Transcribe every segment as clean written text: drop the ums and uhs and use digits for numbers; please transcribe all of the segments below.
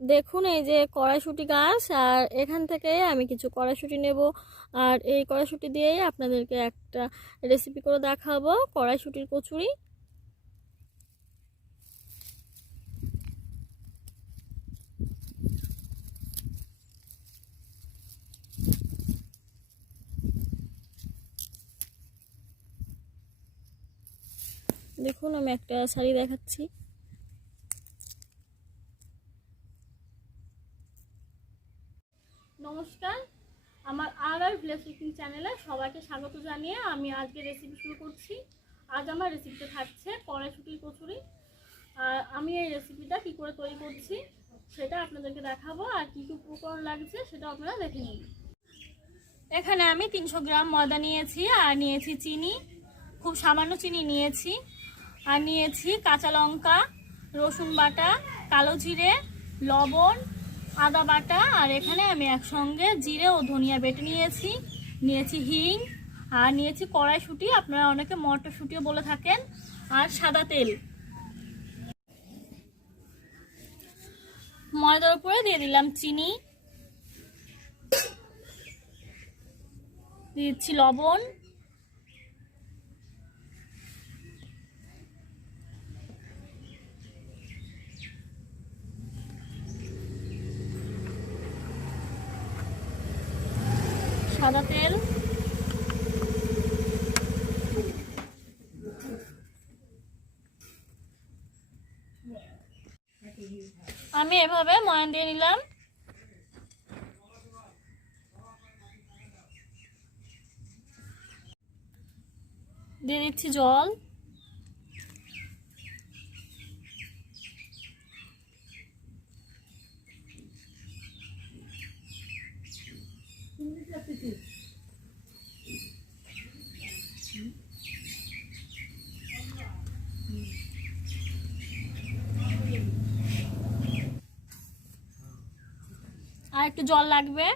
দেখুন এই যে কড়াইশুঁটি গাছ, আর এখান থেকে আমি কিছু কড়াইশুঁটি নেব। আর এই কড়াইশুঁটি দিয়েই আপনাদেরকে একটা রেসিপি করে দেখাবো, কড়াইশুঁটির কচুরি। দেখুন আমি একটা শাড়ি দেখাচ্ছি। নমস্কার, আমার আর ভিলেজ কুকিং চ্যানেলে সবাইকে স্বাগত জানিয়ে আমি আজকে রেসিপি শুরু করছি। আজ আমার রেসিপিতে থাকছে কড়াইশুঁটির কচুরি। আর আমি এই রেসিপিটা কী করে তৈরি করছি সেটা আপনাদেরকে দেখাবো, আর কী কী উপকরণ লাগছে সেটা আপনারা দেখে নিন। এখানে আমি 300 গ্রাম ময়দা নিয়েছি, আর নিয়েছি চিনি, খুব সামান্য চিনি নিয়েছি, আর নিয়েছি কাঁচা লঙ্কা, রসুন বাটা, কালো জিরে, লবণ, আদা বাটা, আর এখানে আমি একসঙ্গে জিরে ও ধনিয়া বেটে নিয়েছি হিং, আর নিয়েছি কড়াইশুঁটি, আপনারা অনেকে মটরশুঁটিও বলে থাকেন, আর সাদা তেল। ময়দার উপরে দিয়ে দিলাম চিনি, দিচ্ছি লবণ, সাদা তেল, আমি এভাবে ময়ান দিয়ে নিলাম। দিয়ে দিচ্ছি জল, আর একটু জল লাগবে।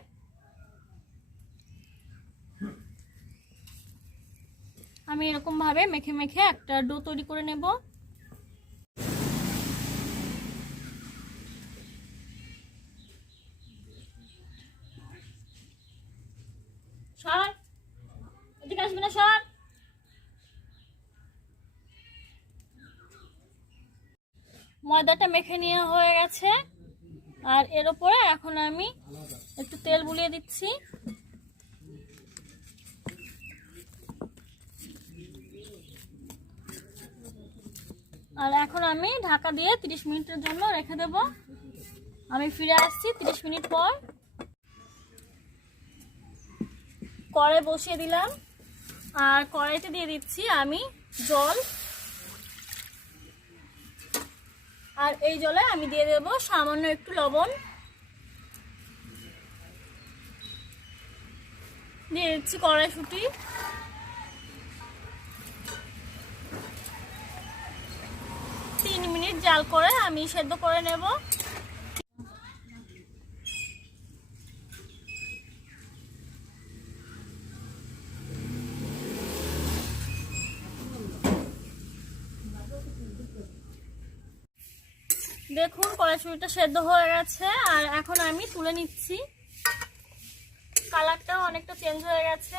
আমি এরকম ভাবে মেখে মেখে একটা ডো তৈরি করে নেব। সর, এদিকে আসবি না, সর। ময়দাটা মেখে নেওয়া হয়ে গেছে, আর এর উপরে এখন আমি একটু তেল বুলিয়ে দিচ্ছি। আর এখন আমি ঢাকা দিয়ে 30 মিনিটের জন্য রেখে দেব। আমি ফিরে আসছি 30 মিনিট পর। কড়াই বসিয়ে দিলাম, আর কড়াইতে দিয়ে দিচ্ছি আমি জল, আর এই জলে আমি দিয়ে দেব সামান্য একটু লবণ, দিয়ে দিচ্ছি কড়াইশুঁটি, 3 মিনিট জাল করে আমি সেদ্ধ করে নেব। দেখুন কড়াইশুঁটিটা সেদ্ধ হয়ে গেছে, আর এখন আমি তুলে নিচ্ছি। কালারটাও অনেকটা চেঞ্জ হয়ে গেছে।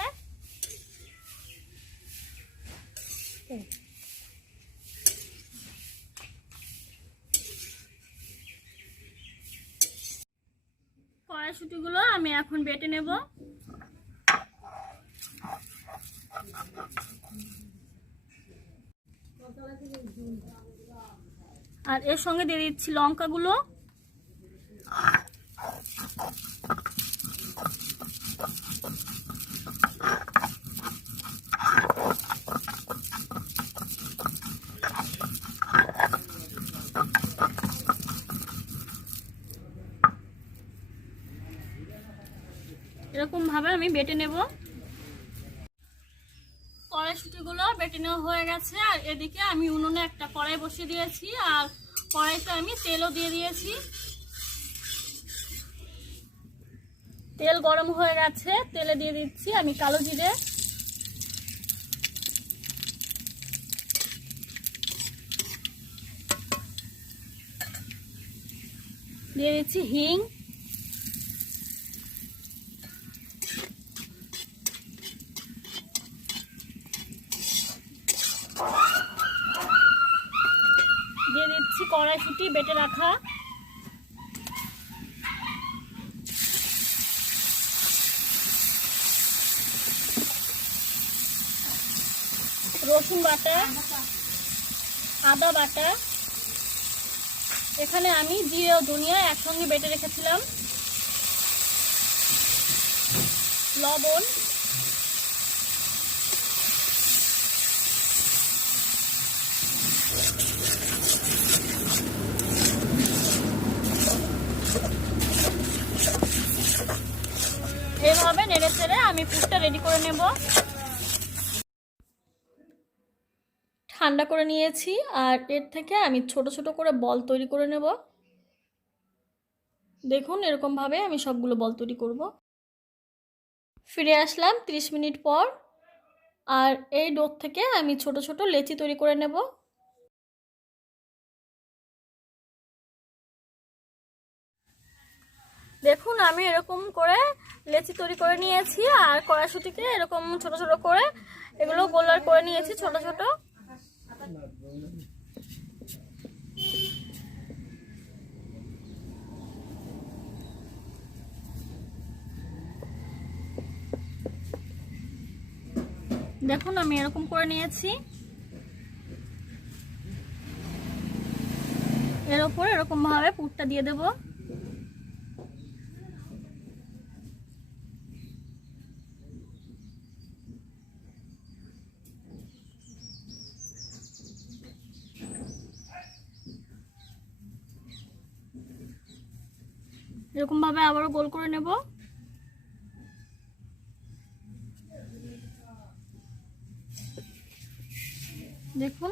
কড়াইশুঁটিগুলো আমি এখন বেটে নেব। আর এর সঙ্গে দিয়ে দিচ্ছি লঙ্কাগুলো, এরকম ভাবে আমি বেটে নেব। কড়াইশুঁটিগুলো বেটে নেওয়া হয়ে গেছে, আর এদিকে আমি উনুনে একটা কড়াই বসিয়ে দিয়েছি, আর কড়াইতে আমি তেলও দিয়ে দিয়েছি। তেল গরম হয়ে গেছে, তেলে দিয়ে দিচ্ছি আমি কালো জিরে, দিয়ে দিচ্ছি হিং, দিয়ে দিচ্ছি কড়াইশুঁটি বেটে রাখা, রসুন বাটা, আদা বাটা, এখানে আমি জিরে ও ধনিয়া একসঙ্গে বেটে রেখেছিলাম, লবণ, এইভাবে নেড়ে চেড়ে আমি পুরটা রেডি করে নেব। ঠান্ডা করে নিয়েছি আর এর থেকে আমি ছোট ছোট করে বল তৈরি করে নেব। দেখুন এরকমভাবে আমি সবগুলো বল তৈরি করব। ফিরে আসলাম 30 মিনিট পর, আর এই ডো থেকে আমি ছোট ছোট লেচি তৈরি করে নেব। দেখুন আমি এরকম করে লেচি তৈরি করে নিয়েছি, আর কড়াইশুঁটিকে এরকম ছোট ছোট করে এগুলো গোলার করে নিয়েছি ছোট ছোট। দেখুন আমি এরকম করে নিয়েছি, এর উপর এরকম ভাবে পুরটা দিয়ে দেব। এরকম ভাবে আবারও গোল করে নেব। দেখুন,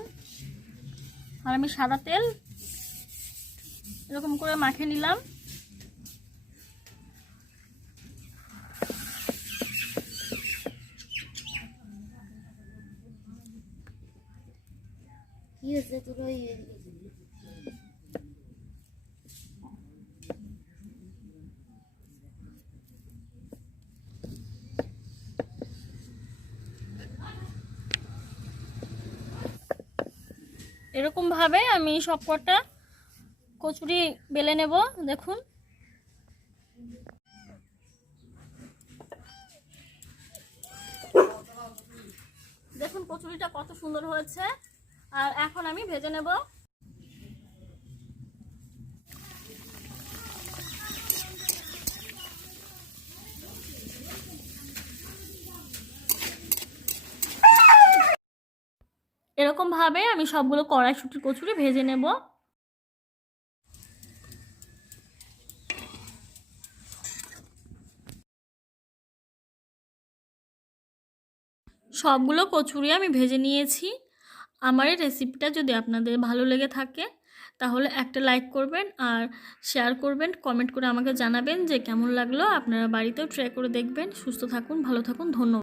আর আমি সাদা তেল এরকম করে মাখিয়ে নিলাম। এরকম ভাবে আমি সবকটা কচুরি বেলে নেব। দেখুন দেখুন কচুরিটা কত সুন্দর হয়েছে, আর এখন আমি ভেজে নেব। এরকম ভাবে আমি সবগুলো কড়াইশুঁটির কচুরি ভেজে নেব। সবগুলো কচুরি আমি ভেজে নিয়েছি। আমার এই রেসিপিটা যদি আপনাদের ভালো লেগে থাকে তাহলে একটা লাইক করবেন, আর শেয়ার করবেন, কমেন্ট করে আমাকে জানাবেন যে কেমন লাগলো। আপনারা বাড়িতেও ট্রাই করে দেখবেন। সুস্থ থাকুন, ভালো থাকুন, ধন্যবাদ।